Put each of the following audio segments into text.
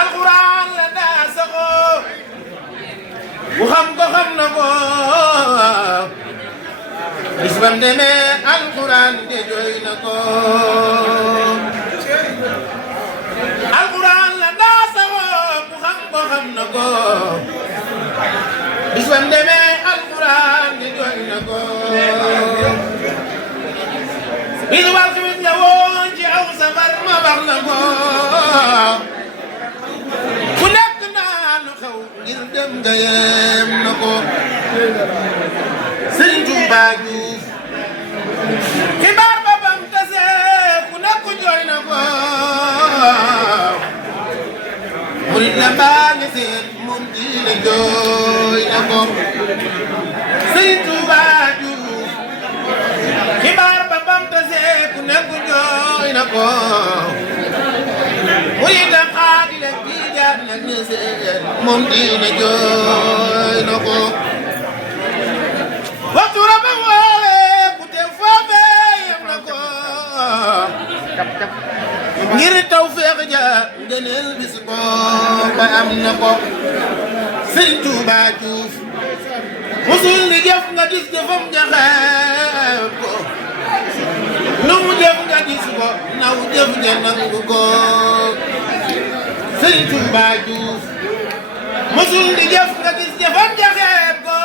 alquran la daa saxoo bu xam ko xam na ko bis bam demee alquran de jooy na ko alquran la daa saxoo bu xam ko xam na ko bis bam demee alquran de jooy na ko bis wal tamit ñëwoon ci aw safar ma bax na ko ku nekk naa lu xew ngir dem nga yem na ko Sëriñ Tuuba Juuf xibaar ba bam tase ku nekk jooy na ko murit la mbaa ngi seet moom diine jooy na ko Sëriñ Tuuba Juuf xibaar ba bam tase ku nekk jooy na ko murit la xaadir ak tijaan nag ne seet moom diine jooy na ko waxtu raba woole ku te foofee yem na ko ngir taw feex ja ngëneel bis ko ba am na ko Sëriñ Tuuba Juuf musul ni jëf nga gis jëfam jaxeeb ko lu mu jëf nga gis ko naw jëf ja nangu ko Sëriñ Tuuba Juuf musul ni jëf nga gis jëfam jaxeeb ko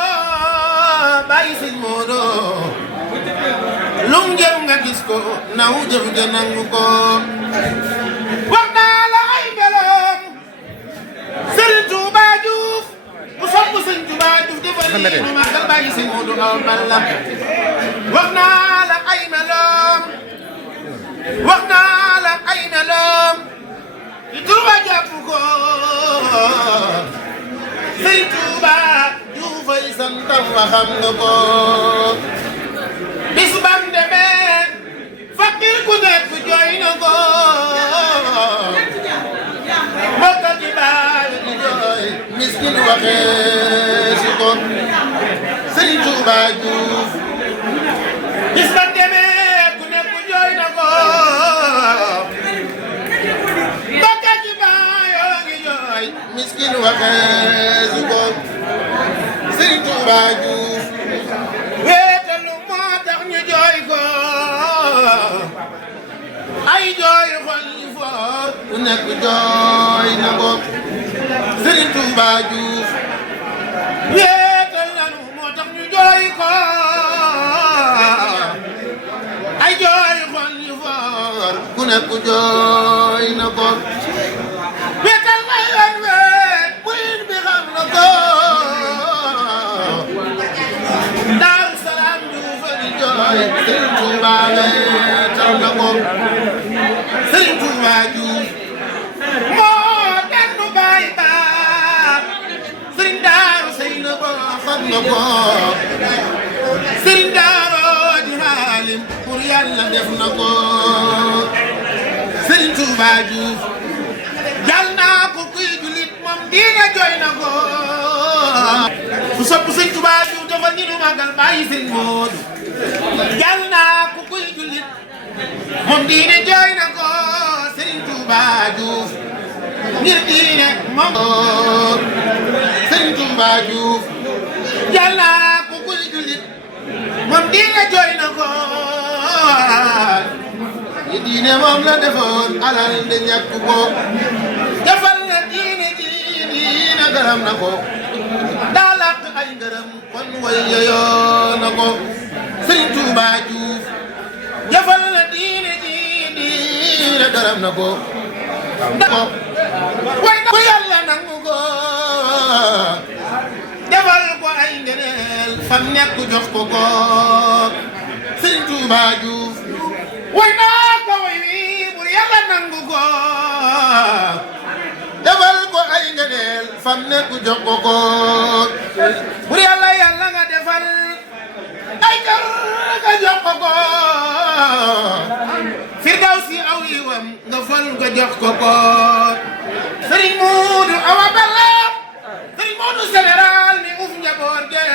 bàyyi sëñ Moodu lu mu jëf nga gis ko naw jëf ja nangu ko wax naa la ay meloom Sëriñ Tuuba Juuf bu sopp Sëriñ Tuuba Juuf defal ni nu magal bàyyi sëñ Moodu aw ballam wax naa la ay meloom wax naa la ay meloom di Tuuba jàpp ko Sëriñ Tuuba Juuf ay santam waxam nga ko bis bam demee fakir ku nekk jooy na ko mbokk ci baay di jooy miskin waxee si ko Sëriñ Tuuba Juuf bis bam demee ku nekk jooy na ko mbokk ci baay di jooy miskin waxee si ko Sëriñ Tuuba Juuf wéetalu moo tax ñu jooy ko ay jooy xol yi foor ku nekk jooy na ko Sëriñ Tuuba Juuf wéetal nanu moo tax ñu jooy ko ay jooy xol yi foor ku nekk jooy na ko wéetal na yoon weet murid bi xam na ko Daaru Salaam Juuf a di jooy Sëriñ Tuuba wéetal na ko Touba Diouf jàll naa ko kuy julit moom diine jooy na ko ku sopp sëñ Touba Diouf dafa ñu nu màggal bàyyi sëñ Moodu jàll naa ko kuy julit moom diine jooy na ko sëñ Touba Diouf ngir diine moom sëñ Touba Diouf jàll naa ko kuy julit moom diine jooy na ko yi diine moom la defoon alal de ñàkk ko defal na diine diine gërëm na ko daa làq ay ngërëm kon way yoyoo na ko Sëriñ Touba Diouf defal na diine diine gërëm na ko way na ko yàlla nangu ko defal ko ay ngëneel fam nekk jox ko ko Sëriñ Touba Diouf way naa ko way wi bur yàlla nangu ko defal ko ay ngëneel fam nekk jox ko ko bur yàlla nga defal ay kër nga jox ko ko Firdawsi aw yiwam nga fal nga jox ko ko Sëriñ Moodu Awa Balla Sëriñ Moodu général mi uf njaboot ge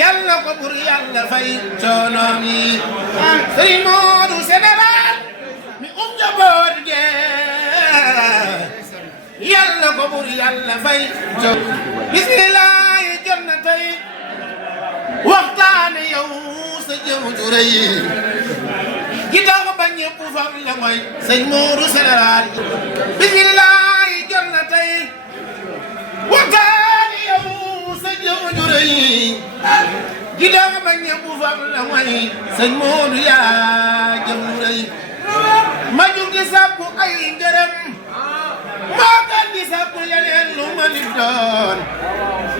yàlla ko bur yàlla fay coonoom yi Sëriñ Moodu général mi uf njaboot ge yàlla ko bur yàlla fay coonoom bismillah jot na tey waxtaane yow sa jëw ju rëy gi tax ba ñëpp fam la mooy Sëriñ Moodu général bismillah jot na tey waxtaane yow sa jëw ju rëy gi tax ba ñëpp fam la mooy Sëriñ Moodu yaa jëw ju rëy ma jug di sàkku ay ngërëm maa kan di sàkku leneen lu ma nit doon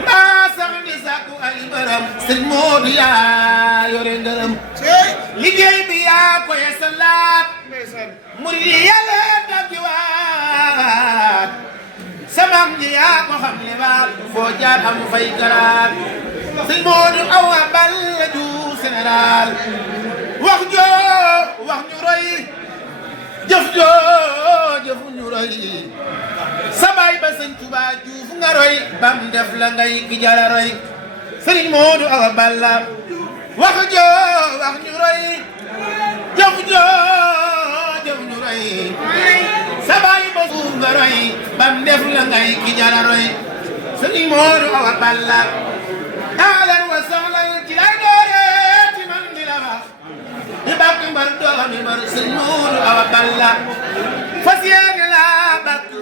maa sax di sàkku ay ngërëm Sëriñ Moodu yaa yore ngërëm liggéey bi yaa koy salaat murid yi yàlla daggiwaat samam ji yaa ko xam ne baat foo jaar am fay garaat Sëriñ Moodu Awa Balla Diouf général wax joo wax ñu roy jëf joo jëf ñu roy sa baay ba Sëriñ Touba Diouf nga roy bam def la ngay ki jara roy Sëriñ Moodu Awa Balla wax joo wax ñu roy jëf joo jëf ñu roy sa baay ba suuf nga roy bam def la ngay ki jara roy Sëriñ Moodu Awa Balla ahlan wa sahlan ci lay doore ci man di la wax di bàkk mbar doomi mbar Sëriñ Moodu Awa Balla fas yéene laa bàkk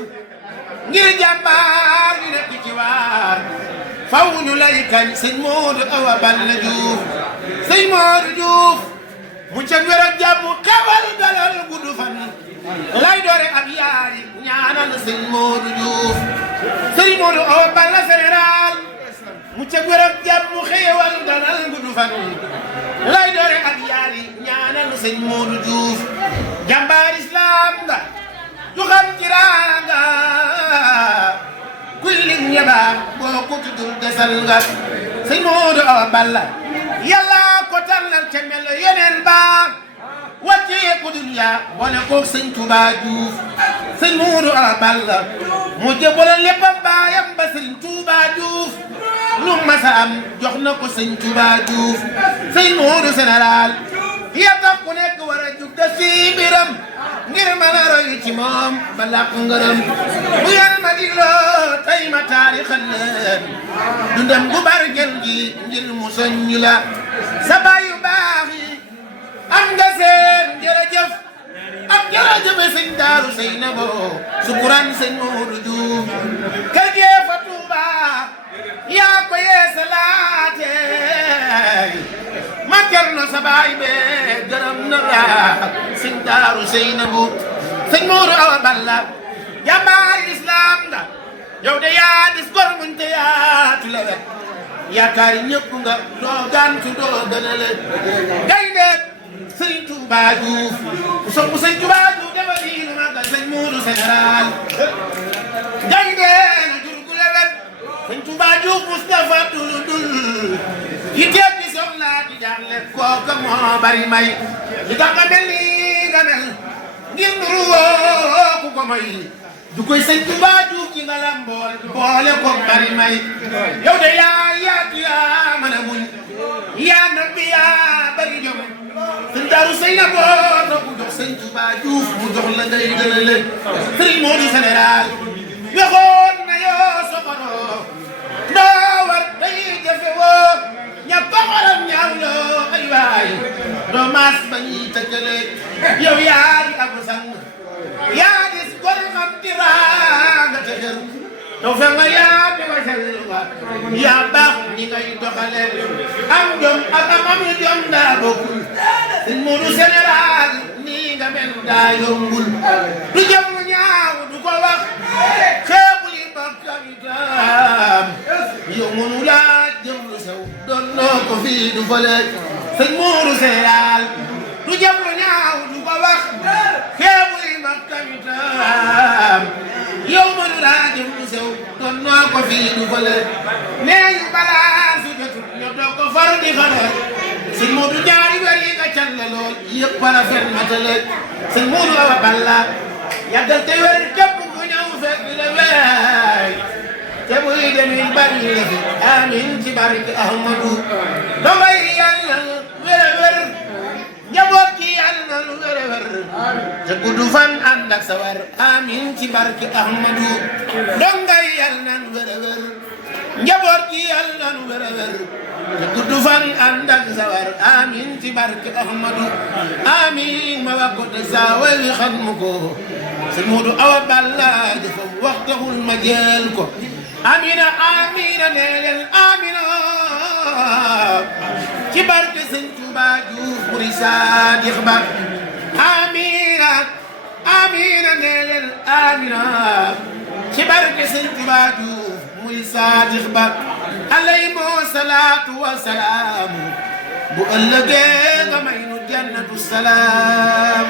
ngir jàmbaar ñu nekk ci waar faw ñu lay kañ Sëriñ Moodu Awa Balla Diouf Sëriñ Moodu Diouf mu ca wér ak jàmm xewal dalal gudd fan lay doore ab yaari ñaanal Sëriñ Moodu Diouf Sëriñ Moodu Awa Balla général mu ca wér ak jàmm xewal dalal gudd fan lay doore ab yaari ñaanal Sëriñ Moodu Diouf jàmbaar islam nga du xam tiraanga kuy lig ñebaa boo ko tuddul desal nga Sëriñ Moodu Awa Balla yàlla ko tànnal ca mel yeneen baa wàccee ko dunya boole ko Sëriñ Touba Diouf Sëriñ Moodu Awa Balla mu jëbale léppam baayam ba Sëriñ Touba Diouf lu masa am jox na ko Sëriñ Touba Diouf Sëriñ Moodu général ya tax ku nekk war a jug da si biram ngir mën a roy ci moom ba làq ngërëm bu yar ma digloo tey ma taarixal leen dundam bu bargel gi ngir mu soññ la sa baay yu baax yi am nga seen jërëjëf am jërëjëf Sëñ Daaru Seynabo sukuran Sëñ Moodu Diouf kër gee fa Tuuba yaa ko yeesalaate ma Cerno sa baay bee gërëm na la Sëñ Daaru Seynabo Sëñ Moodu Awa Balla jàmbaar islam nga yow de yaa dis gor muñ te yaatu la wet yaakaar ñëpp nga doo gantu doo gënale gaynde Sëriñ Touba Diouf ku sopp Sëriñ Touba Diouf dafa lii lu magal Sëñ Moodu général gaynde na jur gu la wet Sëñ Touba Diouf Moustapha dul yitteem di soxla di jaaxle kooka moo bari may li tax nga mel nii nga mel ngir nuru woo ku ko may du koy sëñ Tuubaa Juuf ci nga lambool boole ko bari may yow de yaa yaatu yaa mën a muñ yaa noppi yaa bari jom sëñ Daaru sëy na boo ku jox sëñ Tuubaa Juuf mu jox la ngay gënale sëriñ Moodu général waxoon na yoo soxoroo doo war day jafe woo ña paxoram ñaaw loo ay waay doo maas ba ñuy tëkkale yow yaa di abu sang yaa di gor xam tiraanga te xër doo fe nga yaa di wa xel wa yaa baax ñi ngay doxale am jom ak am jom daa bokkul sëñ Moodu général nii nga mel daa yombul du jëm lu ñaaw du ko wax xeebul yi bokkam itam yow mënu laa jëm lu sew doon noo ko fii du fële sëñ Moodu général du jëm lu ñaaw du ko wax xeebul yi bokkam itam yow mënu laa jëm lu sew doon noo ko fii du fële nee ñu balaa su jotul ñu doog ko far di xale sëñ Moodu ñaari weer yi nga cal la lool yëpp para fen matale sëñ Moodu Awa Balla yàggal te wér képp ku ñëw fekk la weey te buy demee bari la fi amin ci barke Ahmadu dongay yàlla wér wér njaboot gi yàlla wér wér te gudd fan ànd ak sawar amin ci barke Ahmadu dongay yàlla wér wér njaboot gi yàlla wér wér te gudd fan ànd ak sawar amin ci barke Ahmadu amin ma wax ko te saa way xam mu ko sëñ Moodu Awa Balla jëfam wax taxul ma jël ko amina amina nee leen amina ci barke sëñ Tuubaa Juuf buri Saadix Ba amina amina nee leen amina ci barke sëñ Tuubaa Juuf muy Saadix Ba alayhi salaatu wa salaam bu ëllëgee nga may nu jannatu salaam